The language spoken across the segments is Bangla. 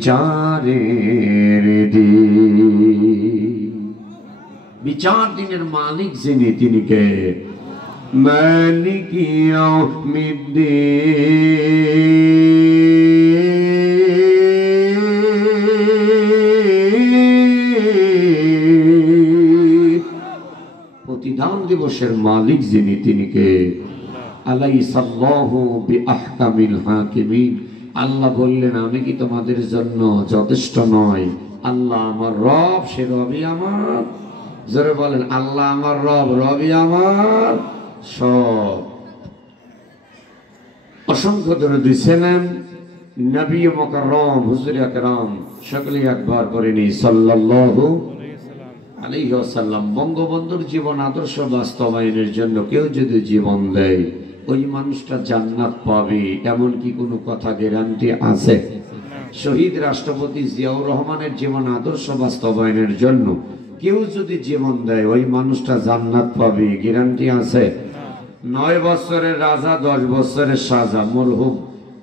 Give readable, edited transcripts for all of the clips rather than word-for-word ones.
বিচারের দিন। বিচার দিনের মালিক যিনি, তিনি কে? মালিক ইয়াউমিদ্দিন। প্রতিদান দিবসের মালিক যিনি, তিনি কে? আলাইসাল্লাহু বিআহকামিল হাকিমিন। আল্লাহ বললেন, আমি কি তোমাদের জন্য যথেষ্ট নয়? আল্লাহ আমার রব, সে রবই আমার। জোরে বলেন, আল্লাহ আমার রব, রবই আমার সব। অসংখ্য দরুদ ছিলেন নবী মুকাররম হুজুর আকরাম সকলেই একবার করেনি সাল্লাল্লাহু আলাইহি ওয়াসাল্লাম। বঙ্গবন্ধুর জীবন আদর্শ বাস্তবায়নের জন্য কেউ যদি জীবন দেয়, ওই মানুষটা জান্নাত পাবে, এমন কি কোনো কথা গ্যারান্টি আছে? শহীদ রাষ্ট্রপতি জিয়াউর রহমানের জীবন আদর্শ বাস্তবায়নের জন্য কেউ যদি জীবন দেয়, ওই মানুষটা জান্নাত পাবে, গ্যারান্টি আছে? 9 বছরের রাজা, 10 বছরের সাজা, মরহুম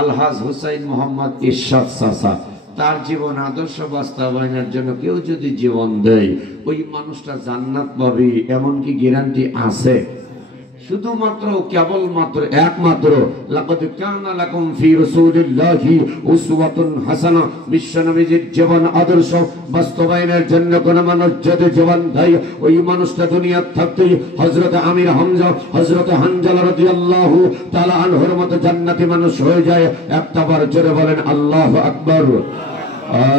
আলহাজ হুসাইন মোহাম্মদ ইরশাদ চাচা, তার জীবন আদর্শ বাস্তবায়নের জন্য কেউ যদি জীবন দেয়, ওই মানুষটা জান্নাত পাবে, এমন কি গ্যারান্টি আছে? শুধুমাত্র কেবলমাত্র একমাত্র লাকাদ কানা লাকুম ফি রাসূলিল্লাহি উসওয়াতুন হাসানাহ, বিশ্বনবীর জীবন আদর্শ বাস্তবায়নের জন্য কোন মানুষ যদি জীবন দেয়, ওই মানুষটা দুনিয়ার থাকতেই হযরত আমির হামজা, হযরত হানজালা রাদিয়াল্লাহু তাআলা আনহুর মতো জান্নাতি মানুষ হয়ে যায়। একবার জোরে বলেন আল্লাহু আকবার।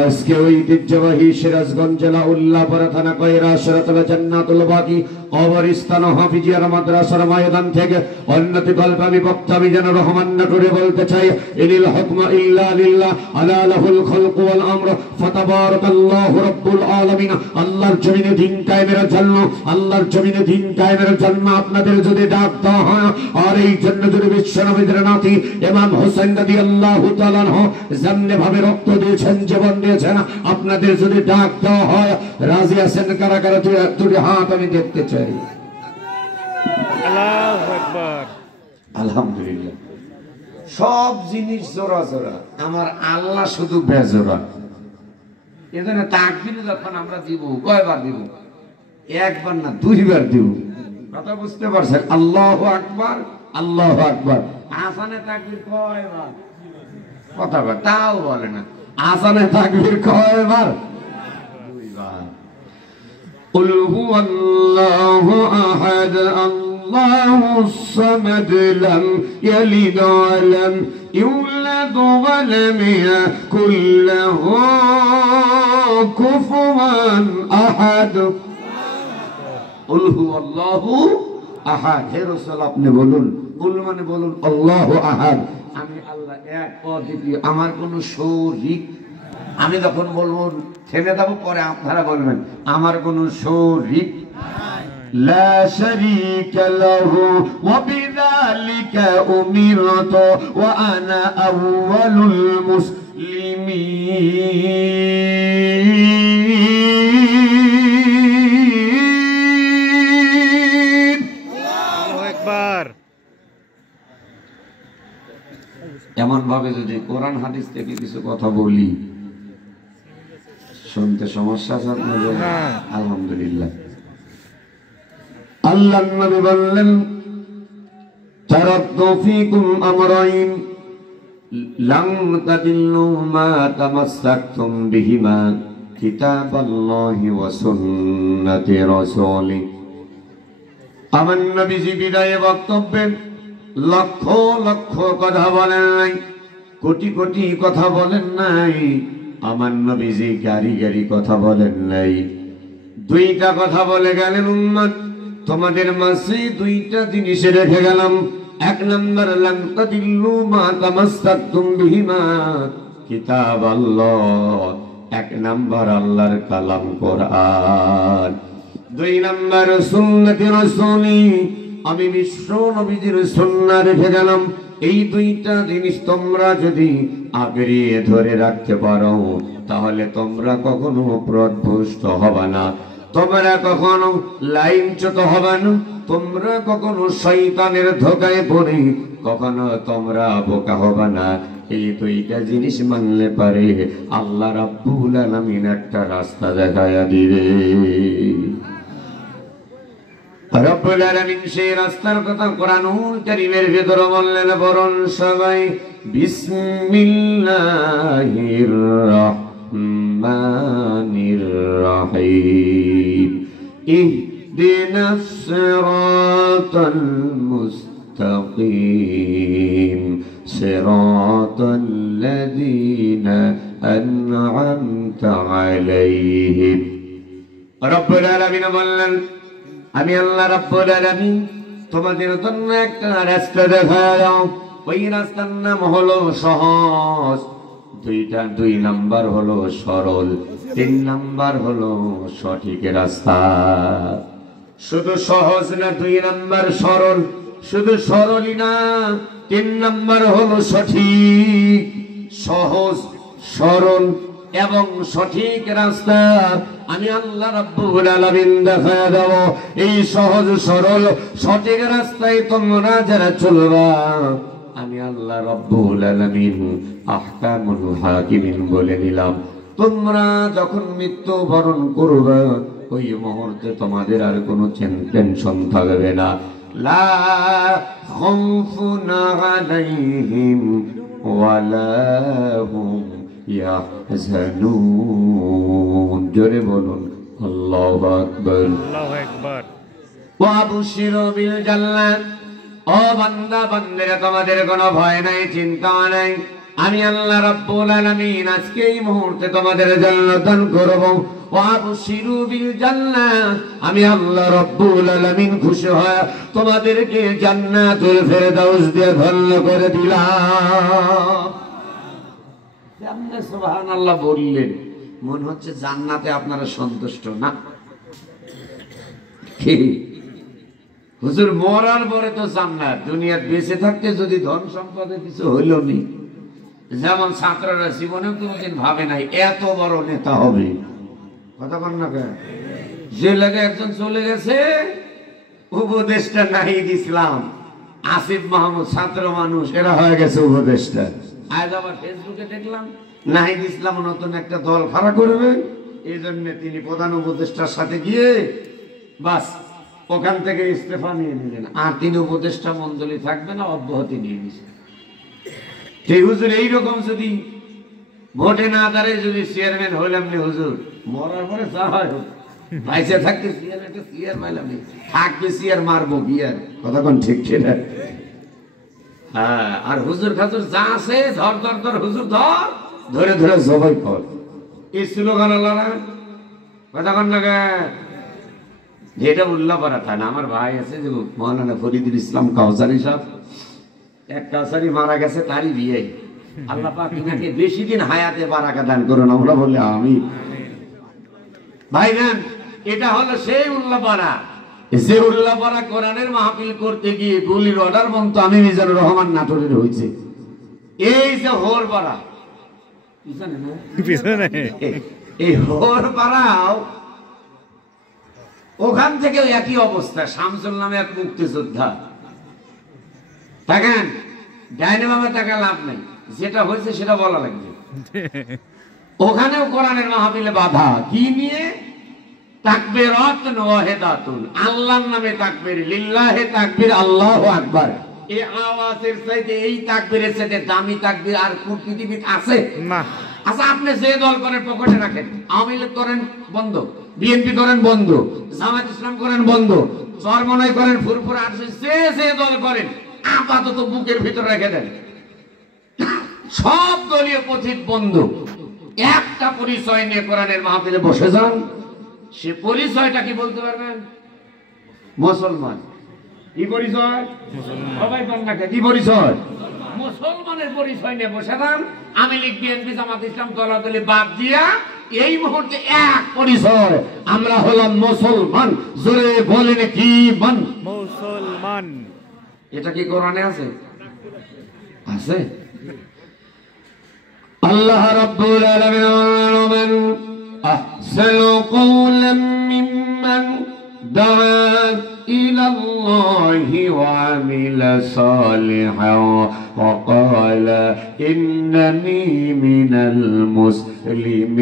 আজকে ঐতিহ্যবাহী সিরাজগঞ্জ জেলা উল্লাপাড়া থানা কয়রা শরতলা জান্নাতুল বাকি কবরস্থান হাফিজিয়ার মাদ্রাসার ময়দান থেকে উন্নতি কল্পে আমি বক্তা মিজানুর রহমান করে বলতে চাই, ইনিল হুকমু ইল্লা লিল্লাহ আলা লাহুল খালকু ওয়াল আমর ফাতাবারাকাল্লাহু রাব্বুল আলামিন। আল্লাহর জমিনে দিন কায়েমের জন্য, আল্লাহর জমিনে দিন কায়েমের জন্য আপনাদের যদি ডাক দেওয়া হয়, আর এই জন্য যদি বিশ্বনবীর নাতি ইমাম হোসেন রাদিয়াল্লাহু তাআলা আনহু যেমনি ভাবে রক্ত দিয়েছেন, জীবন দিয়েছেন, আপনাদের যদি ডাক দেওয়া হয়, রাজি আছেন কারা কারা? দুটি হাত আমি দেখতে চাই। আল্লাহু আকবার। আলহামদুলিল্লাহ। সব জিনিস জোড়া জোড়া, আমার আল্লাহ শুধু বেজোড়া। এজন্য তাকবীর যখন আমরা দিব, কয়বার দিব? একবার না, 2 বার দিব। কথা বুঝতে পারছেন? আল্লাহু আকবার, আল্লাহু আকবার। আসানে তাকবীর কয়বার? কথা বল, তাও বলে না। আসানে তাকবীর কয়বার? 2 বার। কুল হুয়াল্লাহু আহাদ আল্লাহুস সামাদ লাম ইয়ালিদ ওয়া লাম ইউলাদ ওয়া লাম ইয়াকুল লাহু কুফুয়ান আহাদ। কুল হুয়াল্লাহু আহাদ। হে রাসূল আপনি বলুন, কুল মানে বলুন আল্লাহু আহাদ, আমি আল্লাহ এক, অদ্বিতীয়, আমার কোনো শরীক। আমি যখন বলবো থেমে যাবো, পরে আপনারা বলবেন আমার কোনো শরীক লা শারীকা লাহু ওয়া বিযালিকা উমিরতু ওয়া আনা আউওয়ালুল মুসলিমিন। আল্লাহু আকবার। এমন ভাবে যদি কোরআন হাদিস থেকে কিছু কথা বলি, শুনতে সমস্যা আছে আপনাদের? আলহামদুলিল্লাহ। আল্লাহর নবী বললেন, তারাকতু ফীকুম আমরাইন লাম তাদিল্লু মা তামাসসাকতুম বিহিমা কিতাবাল্লাহি ওয়া সুন্নাতি রাসূলি। আমার নবীজি বিদায় বক্তব্যে লক্ষ লক্ষ কথা বলেন নাই, কোটি কোটি কথা বলেন নাই। আমার নবীজি গাড়ি গাড়ি কথা বলেন নাই। 2টা কথা বলে গেলেন, উম্মত তোমাদের মাঝে 2টা জিনিস রেখে গেলাম। 1 নম্বর লান তাদিল্লু মা তামাসসাকতুম বিহিমা কিতাবাল্লাহ, 1 নম্বর আল্লাহর কালাম কোরআন। 2 নম্বর সুন্নতি রাসূলি, আমি বিশ্ব নবীজির সুন্নাহ রেখে গেলাম। এই 2টা জিনিস তোমরা যদি আগড়িয়ে ধরে রাখতে পারো, তাহলে তোমরা কখনো পথভ্রষ্ট হবে না। তোমরা কখনো লাইনচ্যুত হবে না, তোমরা কখনো শয়তানের ধোকায় পড়ে কখনো তোমরা বোকা হবে না। এই দুইটা জিনিস মানলে পারে আল্লাহ রাব্বুল আলামিন একটা রাস্তা দেখায়া দিবে। রব্বুল আলামিন সেই রাস্তার কথা কোরআনুল কারীমের ভিতরে বললেন, বরং সবাই বিসমিল্লাহির রাহমানির রাহিম ইহদিনাস সিরাতাল মুস্তাকিম সিরাতাল লাযীনা আন'আমতা আলাইহিম। রব্বুল আলামিন বললেন, আমি আল্লাহ রাব্বুল আলামিন তোমাদের জন্য একটা রাস্তা দেখালাম। ওই রাস্তার নাম হলো সহজ, দুই নাম্বার হলো সরল, 3 নাম্বার হলো সঠিক রাস্তা। শুধু সহজ না, 2 নাম্বার সরল, শুধু সরলই না, 3 নাম্বার হলো সঠিক। সহজ, সরল এবং সঠিক রাস্তা আমি আল্লাহ রাব্বুল আলামিন দেখায়া দেব। এই সহজ সরল সঠিক রাস্তায় তোমরা যারা চলবা, আমি আল্লাহ রাব্বুল আলামিন আহকামুল হাকিমিন বলে দিলাম। তোমরা যখন মৃত্যু বরণ করবে, ওই মুহূর্তে তোমাদের আর কোনো টেনশন থাকবে না। লা খাউফুন আলাইহিম ওয়ালা হুম ইয়াহজানুন। জোরে বলুন আল্লাহু আকবার। আল্লাহু আকবার। ওয়া বুশিরু বিল জান্নাত। ও বান্দা বান্দিরা, তোমাদের কোনো ভয় নাই, চিন্তা নাই। আমি আল্লাহ রাব্বুল আলামিন আজকে এই মুহূর্তে তোমাদের জান্নাত দান করব। ওয়া বুশিরু বিল জান্নাত। আমি আল্লাহ রাব্বুল আলামিন খুশি হয়ে তোমাদেরকে জান্নাতুল ফেরদাউস দিয়ে ধন্য করে দিলাম। আপনি সুবহানাল্লাহ বললেন, মনে হচ্ছে জান্নাতে আপনারা সন্তুষ্ট না। কি হুজুর, মরার পরে তো জান্নাত, দুনিয়ার বেঁচে থাকতে যদি ধন সম্পদের কিছু হইল নি। যেমন ছাত্ররা জীবনে কোনোদিন ভাবে নাই এত বড় নেতা হবে। কথা বল না কেন? যে লাগে একজন চলে গেছে, উপদেষ্টা নাহিদ ইসলাম, আসিফ মাহমুদ, ছাত্র মানুষ, এরা হয়ে গেছে উপদেষ্টা। আজ আবার ফেসবুকে দেখলাম নাহিদ ইসলাম নতুন একটা দল খাড়া করবে, এই জন্য তিনি প্রধান উপদেষ্টার সাথে গিয়ে বাস ওখান থেকে ইস্তফা নিয়ে নিলেন। আর তিনি উপদেষ্টা মন্ডলী থাকবে না, অব্যাহতি নিয়ে নিয়েছেন। সেই হুজুর এইরকম যদি ভোটে না দাঁড়ায় যদি চেয়ারম্যান হইলাম নি, হুজুর মরার পরে যা হয় হোক, ভাইসে থাকতে চেয়ার মাইলাম নি, থাকবে চেয়ার মারবো কি আর। কথা কোন ঠিক কিনা? হ্যাঁ, আর হুজুর খাজুর যা আছে ধর ধর ধর, হুজুর ধর, ধরে ধরে জবাই কর, এই স্লোগান আল্লাহ। কথা কোন লাগে? যেটা উল্লাপাড়া তা না, আমার ভাই আছে যে মৌলানা ফরিদুল ইসলাম কাউসারি সাহেব, এক কাউসারি মারা গেছে, তারই বিয়ে। আল্লাহ পাক ইনাকে বেশি দিন হায়াতে বারাকা দান করুন, আমরা বলি আমি। ভাই জান, এটা হলো সেই উল্লাপাড়া, যে উল্লাপাড়া কোরআনের মাহফিল করতে গিয়ে গুলির অর্ডার বন্ধ আমি মিজানুর রহমান নাটোরের হয়েছে। এই যে হোর পাড়া, এই হোর পাড়াও ওখান থেকে একই অবস্থা। শামসুল নামে এক মুক্তিযোদ্ধা থাকেন, ডাইনামামে টাকা লাভ নাই, যেটা হয়েছে সেটা বলা লাগবে। ওখানেও কোরআনের মাহফিলে বাধা কি নিয়ে? তাকবীরাতুন ওয়া হিদাতুন, আল্লাহর নামে তাকবীর, লিল্লাহি তাকবীর, আল্লাহু আকবার। এই আওয়াজের চাইতে, এই তাকবীরের চাইতে দামি তাকবীর আর কোন পৃথিবীতে আছে না? আচ্ছা, আপনি যে দল করেন পকেটে রাখেন, আওয়ামী লীগ করেন বন্ধ, বিএনপি করেন বন্ধ, জামায়াত ইসলাম করেন বন্ধ, চরমনাই করেন, ফুরফুরা, আর যে দল করেন আপাতত বুকের ভিতর রেখে দেন। সব দলীয় পথিক বন্ধ, একটা পরিচয় নিয়ে কোরআনের মাহফিলে বসে যান। সে পরিচয়টা কি বলতে পারবেন? মুসলমান। কি পরিচয়? সবাই বাংলাকে কি পরিচয়? মুসলমানের পরিচয় নিয়ে বসে যান। আমি লীগ, বিএনপি, জামাত ইসলাম দলাদলি বাদ দিয়া এই মুহূর্তে এক পরিচয়, আমরা হলাম মুসলমান। জোরে বলেন কি মান? মুসলমান। এটা কি কোরআনে আছে? আছে। আল্লাহ রাব্বুল আলামিন أحسن قولا ممن دعا إلى الله وعمل صالحا وقال إنني من المسلمين